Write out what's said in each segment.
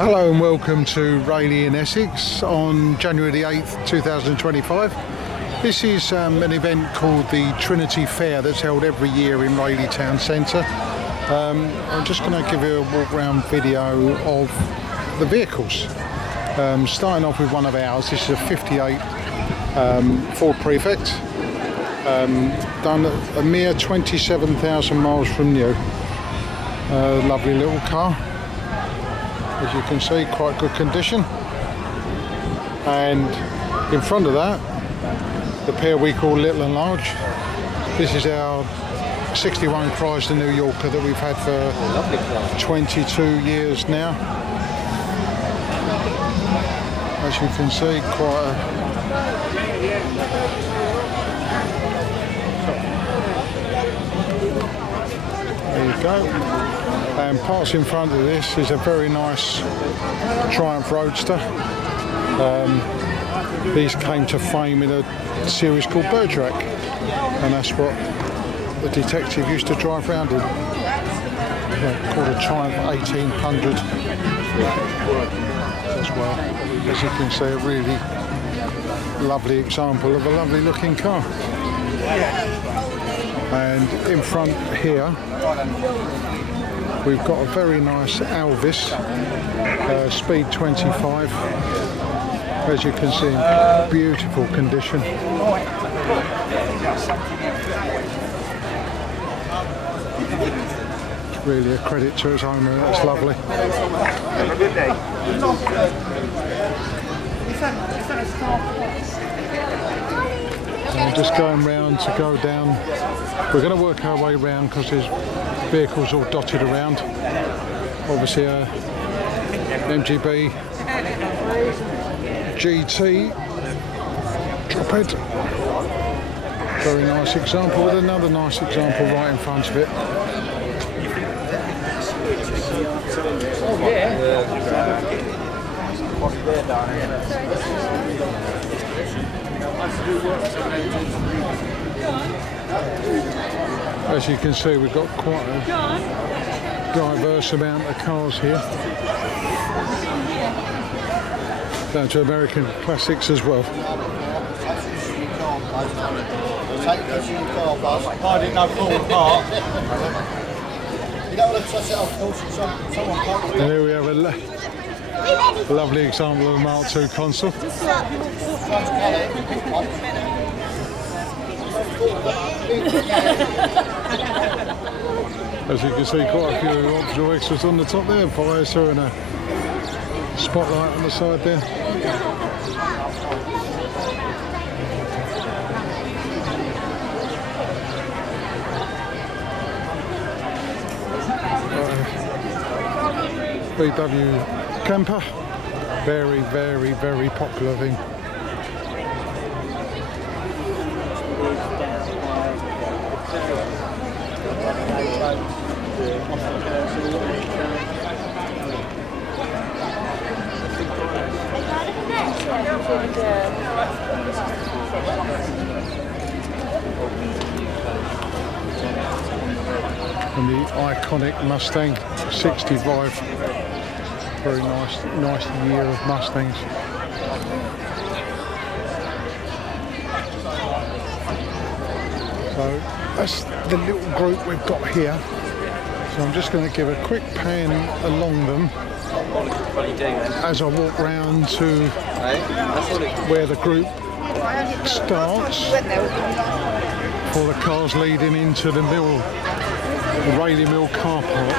Hello and welcome to Rayleigh in Essex on January the 8th 2025. This is an event called the Trinity Fair that's held every year in Rayleigh Town Centre. I'm just going to give you a walk around video of the vehicles. Starting off with one of ours. This is a 58 Ford Prefect, done a mere 27,000 miles from new. Lovely little car. As you can see, quite good condition. And in front of that, the pair we call Little and Large. This is our 61 Chrysler New Yorker that we've had for 22 years now. As you can see, quite a there you go. And parts in front of this is a very nice Triumph Roadster. These came to fame in a series called Bergerac, and that's what the detective used to drive around in. Called a Triumph 1800 as well. As you can see, a really lovely example of a lovely looking car. And in front here we've got a very nice Alvis, speed 25, as you can see, in beautiful condition. It's really a credit to its owner, that's lovely. Have a good day. I'm just going round to go down. We're going to work our way round because there's vehicles all dotted around. Obviously a MGB GT Drophead. Very nice example, with another nice example right in front of it. As you can see, we've got quite a diverse amount of cars here. Down to American classics as well. I didn't know Ford Park. You don't want to touch it off, someone. And here we have a lovely example of a Mark II console. As you can see, quite a few optional extras on the top there, visor and a spotlight on the side there. VW camper, very, very, very popular thing. And the iconic Mustang 65, very nice year of Mustangs. So that's the little group we've got here. So I'm just going to give a quick pan along them as I walk round to where the group starts for the cars leading into the Rayleigh Mill car park.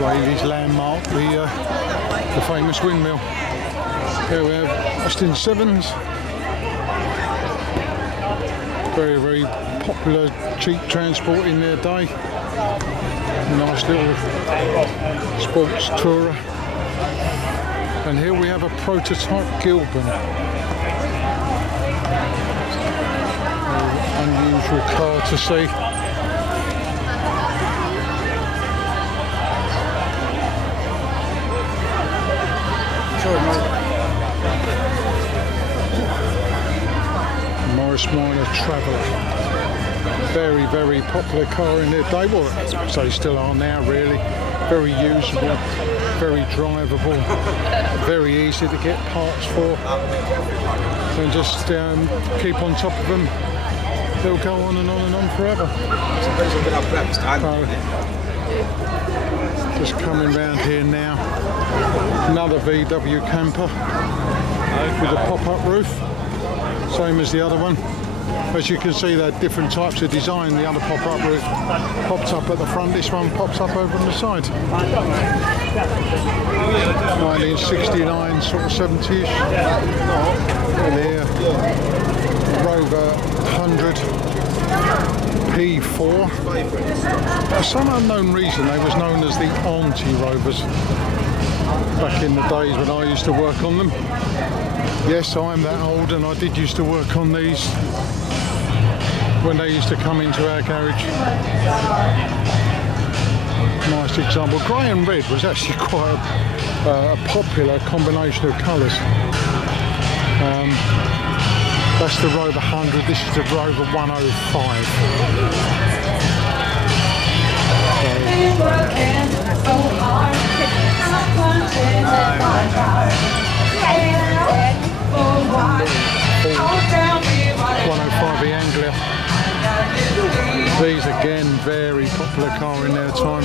Rayleigh's landmark, the famous windmill. Here we have Austin 7s. Very, very popular cheap transport in their day. Nice little sports tourer. And here we have a prototype Gilburn. Unusual car to see. Morris Minor Traveller. Very, very popular car in their day. Well, they still are now, really. Very usable, very drivable, very easy to get parts for. And just keep on top of them. They'll go on and on and on forever. Just coming round here now. Another VW camper with a pop-up roof, same as the other one. As you can see, there are different types of design. The other pop-up roof pops up at the front, this one pops up over on the side. 1969, sort of 70ish. And here, Rover 100 P4. For some unknown reason, they was known as the Auntie Rovers back in the days when I used to work on them. Yes, I'm that old, and I did used to work on these when they used to come into our garage. Nice example. Grey and red was actually quite a popular combination of colours. That's the Rover 100, this is the Rover 105. Anglia. These again, very popular car in their time.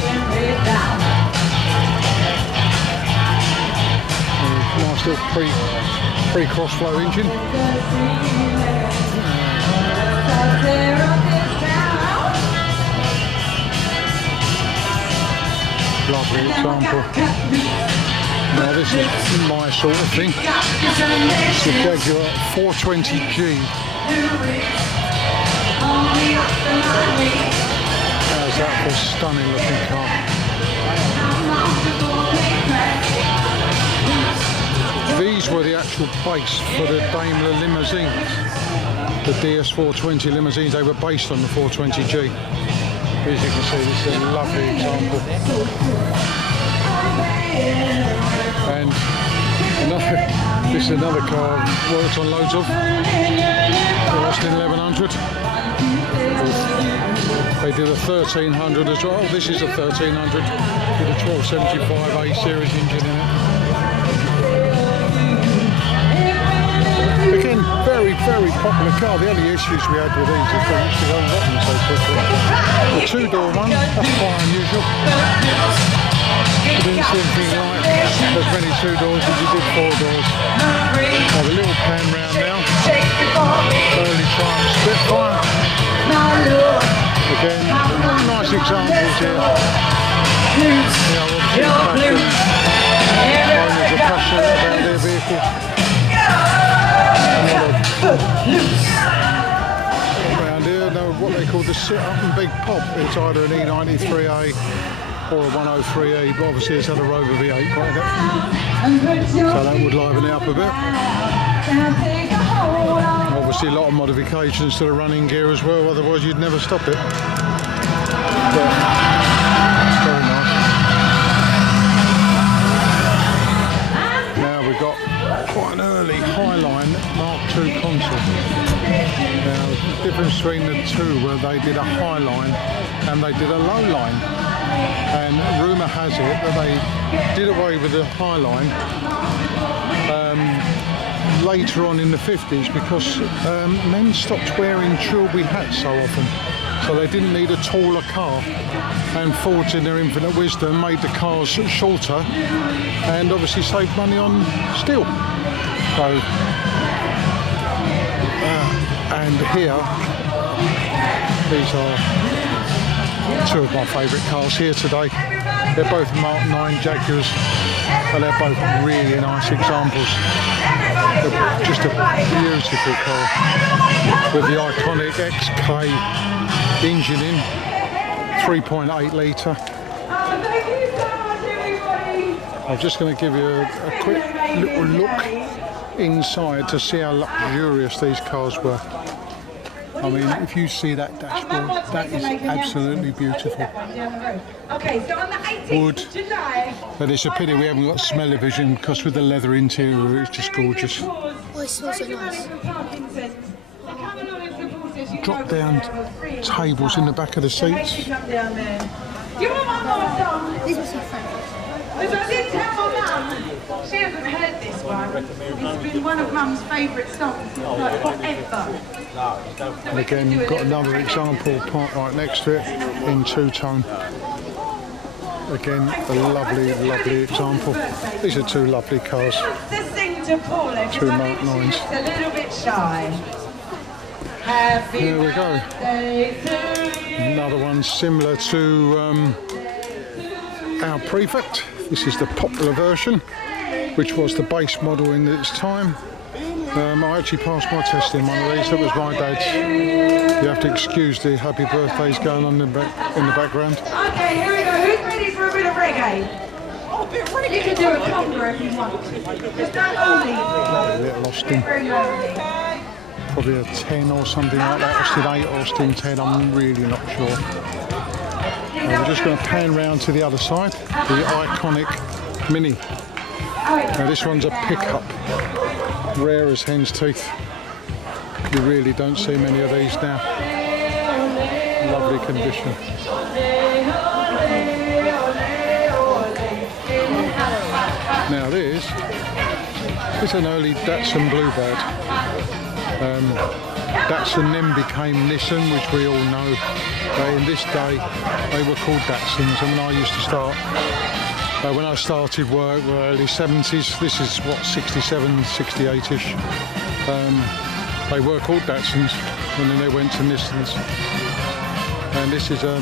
Nice little pre-crossflow engine. Lovely example. Now this is my sort of thing. It's the Jaguar 420G. How's that for a stunning looking car? These were the actual base for the Daimler limousines. The DS420 limousines, they were based on the 420G. As you can see, this is a lovely example. And this is another car I've worked on loads of. The Austin 1100. They did a 1300 as well. This is a 1300 with a 1275A series engine in it. Again, very, very popular car. The only issues we had with these is they used to go rotten so quickly. The two-door one, that's quite unusual. You didn't see anything like as many two doors as you did four doors. Have a little pan round now. Early time Spitfire. Again, nice examples here. Owners are passionate about their vehicles. Around here, what they call the sit-up and big pop. It's either an E93A or a 103E, but obviously it's had a Rover V8 quite a bit. So that would liven it up a bit. Obviously a lot of modifications to the running gear as well, otherwise you'd never stop it. But it's very nice. Now we've got quite an early Highline Mark II console. Now the difference between the two where they did a Highline and they did a Lowline. And rumour has it that they did away with the Highline later on in the 50s because men stopped wearing trilby hats so often. So they didn't need a taller car, and Ford's in their infinite wisdom made the cars shorter and obviously saved money on steel. So, and here, these are two of my favourite cars here today. They're both Mark IX Jaguars, and they're both really nice examples. They're just a beautiful car with the iconic XK engine in, 3.8 litre. I'm just going to give you a quick little look inside to see how luxurious these cars were. I mean, if you see that dashboard, that is absolutely beautiful. Wood, but it's a pity we haven't got smell-o-vision because with the leather interior it's just gorgeous. Oh, it smells so nice. drop-down tables in the back of the seats. You want one more song? These were some favourites. Because I did tell my mum, she hasn't heard this one. It's been one of Mum's favourite songs, like forever. And again, got another example part right next to it in two-tone. Again, a lovely, lovely example. These are two lovely cars. Just sing to Paula, because Two I Mark think Nines. she's a little bit shy. Happy There we go. birthday to you. Another one similar to our Prefect. This is the popular version, which was the base model in its time. I actually passed my test in one of these. That was my dad's. You have to excuse the happy birthdays going on in the background. Okay, here we go. Who's ready for a bit of reggae? Oh, a bit of reggae. You can do a conga if you want. Just don't only. Little Austin. Very lonely. Probably a 10 or something like that. Austin 8, Austin 10. I'm really not sure. We're just going to pan round to the other side. The iconic Mini. Now this one's a pickup. Rare as hen's teeth. You really don't see many of these now. Lovely condition. Now this is an early Datsun Bluebird. Datsun then became Nissan, which we all know. In this day, they were called Datsuns, and when I used to start, when I started work, were early 70s. This is what, 67, 68ish. They were called Datsuns, and then they went to Nissans. And this is a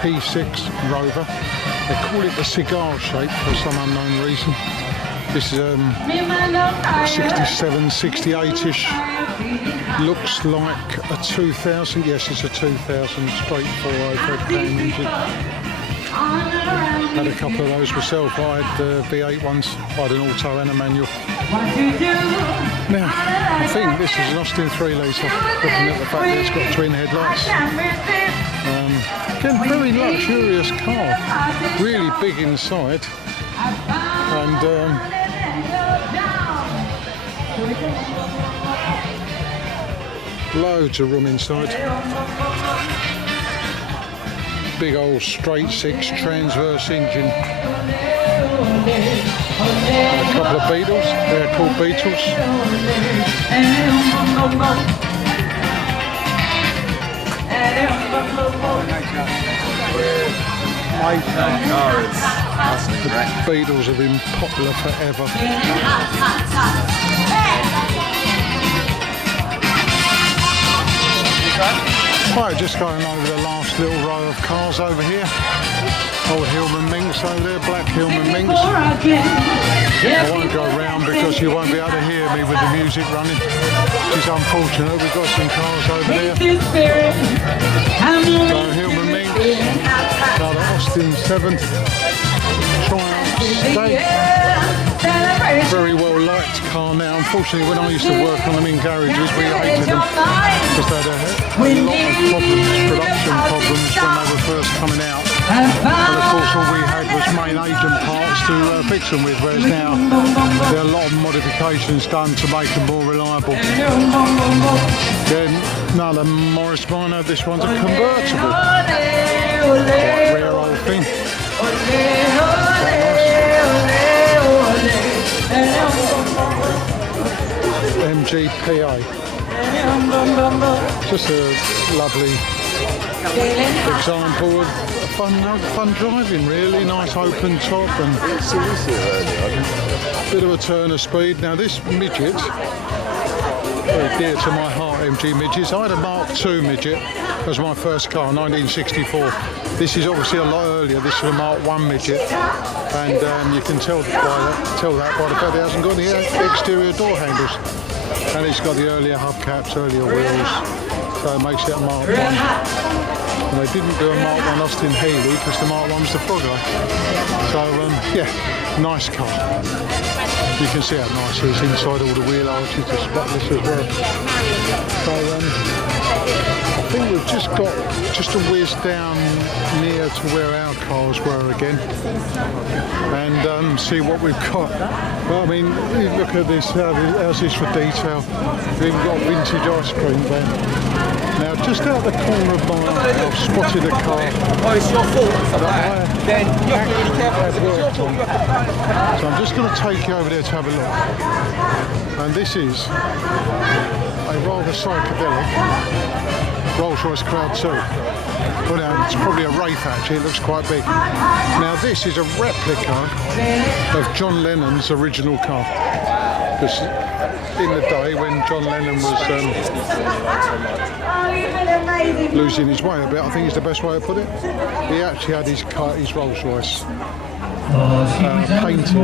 P6 Rover. They call it the cigar shape for some unknown reason. This is 67, 68ish. Looks like a 2000. Yes, it's a 2000 straight 405 pound engine. Had a couple of those myself. I had the V8 ones. I had an auto and a manual. Now, I think this is an Austin 3 litre, looking at the fact that it's got twin headlights. Again, very luxurious car. Really big inside. And loads of room inside. Big old straight six transverse engine. A couple of Beetles, they're called Beetles. The Beetles have been popular forever. Right, just going over the last little row of cars over here. Old Hillman Minx over there, black Hillman Minx. I won't go round because you won't be able to hear me with the music running. Which is unfortunate. We've got some cars over there. So Hillman Minx, another Austin 7, Triumph Stag. Very well liked car now. Unfortunately, when I used to work on them in garages, we hated them because they had a lot of problems, production problems when they were first coming out. And of course, all we had was main agent parts to fix them with, whereas now there are a lot of modifications done to make them more reliable. Then another Morris Minor. This one's a convertible. Quite rare old thing. MGPA. Just a lovely example of fun driving, really. Nice open top and a bit of a turn of speed. Now this midget, very dear to my heart, MG midgets. I had a Mark II midget as my first car, 1964. This is obviously a lot earlier. This is a Mark I midget, and you can tell that by the fact it hasn't got the exterior door handles, and it's got the earlier hubcaps, earlier wheels, so it makes it a Mark I. And they didn't do a Mark I Austin Healey because the Mark I was the frog eye. So yeah, nice car. You can see how nice it is inside. All the wheel arches are spotless as well. So I think we've just got a whiz down near to where our cars were again and see what we've got. Well, I mean, look at this, how's this for detail? We've even got a vintage ice cream van. Now, just out the corner of my eye, I've spotted a car. Oh, it's your fault for that. Then you have to be careful. It's your fault. So I'm just going to take you over there to have a look. And this is a rather psychedelic Rolls-Royce Crowd 2. Well, now, it's probably a Wraith actually, it looks quite big. Now this is a replica of John Lennon's original car. Because in the day when John Lennon was losing his way a bit, I think is the best way to put it, he actually had his car, his Rolls-Royce painted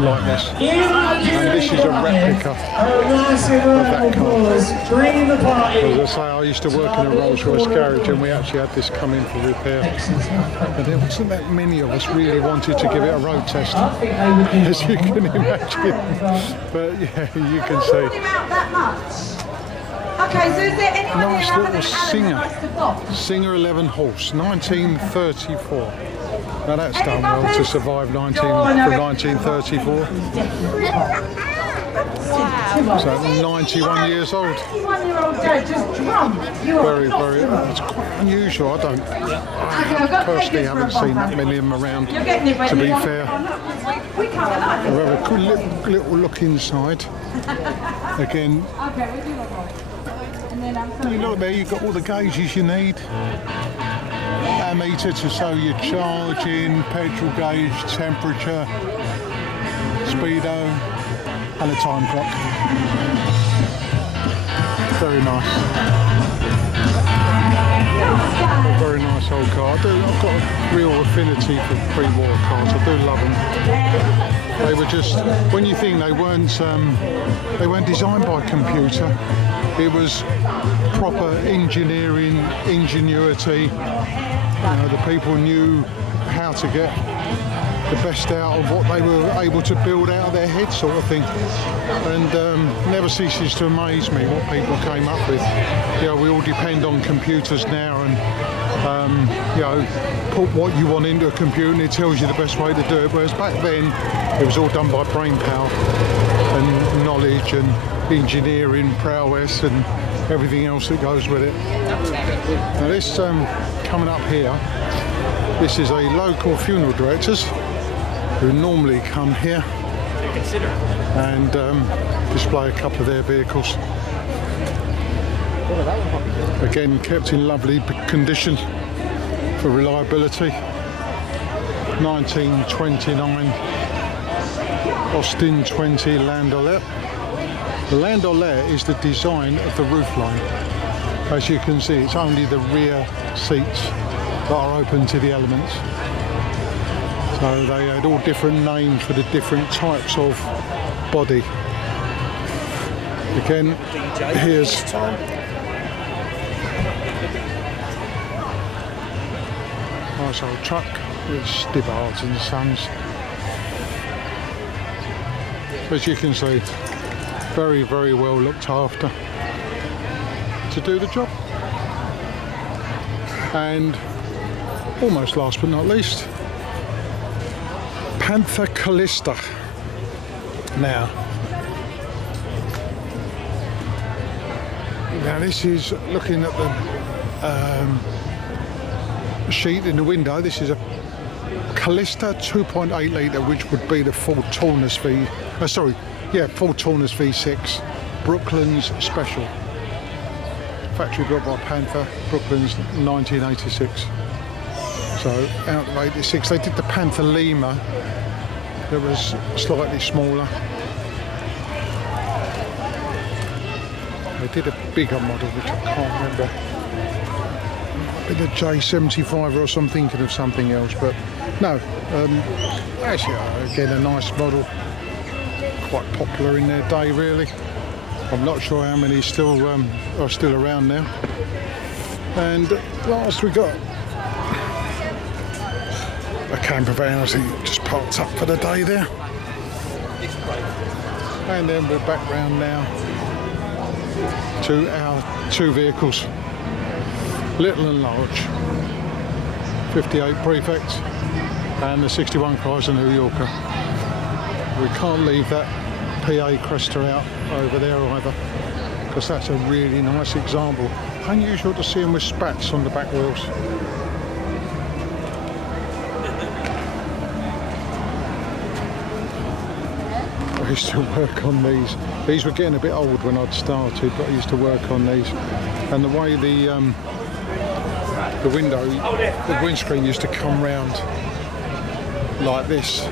like this, and this is a replica of that car. As I say, I used to work in a Rolls-Royce garage and we actually had this come in for repair, and there wasn't that many of us really wanted to give it a road test, as you can imagine, but yeah, you can see. Okay, so is there anyone Nice here little Singer 11 horse, 1934. Now that's done well to survive from 1934. So 91 years old. 91-year-old dad just drunk. Very, it's quite unusual. I personally haven't seen that many of them around, to be fair. We'll have a good little look inside. Again, you look there, you've got all the gauges you need. Ammeter to show your charging, petrol gauge, temperature, speedo, and a time clock. Very nice. A very nice old car. I've got a real affinity for pre-war cars. I do love them. They were just, when you think they weren't designed by computer. It was proper engineering, ingenuity. You know, the people knew how to get the best out of what they were able to build out of their head, sort of thing. And never ceases to amaze me what people came up with. You know, we all depend on computers now, and you know, put what you want into a computer and it tells you the best way to do it. Whereas back then, it was all done by brain power and knowledge and engineering prowess and everything else that goes with it. Now this coming up here, this is a local funeral directors who normally come here and display a couple of their vehicles. Again, kept in lovely condition for reliability. 1929 Austin 20 Landaulet. The Landaulet is the design of the roofline. As you can see, it's only the rear seats that are open to the elements. So they had all different names for the different types of body. Again, here's nice old truck with Stibbards and Sons. As you can see, very, very well looked after to do the job. And almost last but not least, Panther Callista. Now this is looking at the sheet in the window. This is a Callista 2.8 litre, which would be the Ford Taunus Ford Taunus V6, Brooklands Special. Factory built by Panther, Brooklands 1986. So out of 86, they did the Panther Lima that was slightly smaller. They did a bigger model, which I can't remember. Might be the J75, or else I'm thinking of something else, but no. Actually, again, a nice model. Quite popular in their day, really. I'm not sure how many are still around now. And last we got a camper van, I think, just parked up for the day there. And then we're back round now to our two vehicles, little and large. 58 Prefect and the 61 Chrysler New Yorker. We can't leave that PA Cresta out over there either, because that's a really nice example. Unusual to see them with spats on the back wheels. I used to work on these. These were getting a bit old when I'd started, but I used to work on these. And the way the windscreen used to come round like this,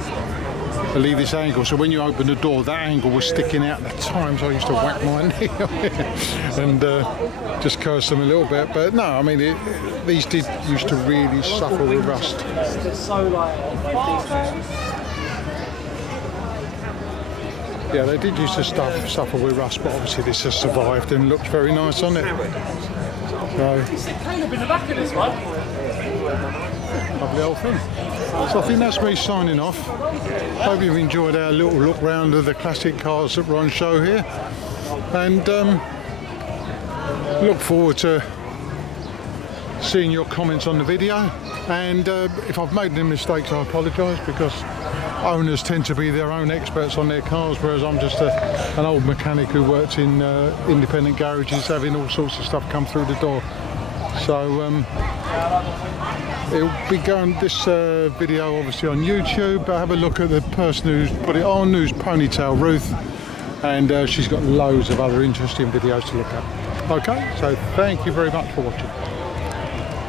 to leave this angle. So when you open the door, that angle was sticking out. At times I used to whack my knee on it and just curse them a little bit. But no, I mean, these did used to really suffer with rust. Yeah, they did used to suffer with rust, but obviously this has survived and looks very nice on it. So, lovely old thing. So I think that's me signing off. Hope you've enjoyed our little look round of the classic cars that were on show here, and look forward to seeing your comments on the video. And if I've made any mistakes, I apologise, because owners tend to be their own experts on their cars, whereas I'm just an old mechanic who worked in independent garages, having all sorts of stuff come through the door. So it'll be going, this video obviously on YouTube, but have a look at the person who's put it on, who's Ponytail Ruth, and she's got loads of other interesting videos to look at. Okay, so thank you very much for watching.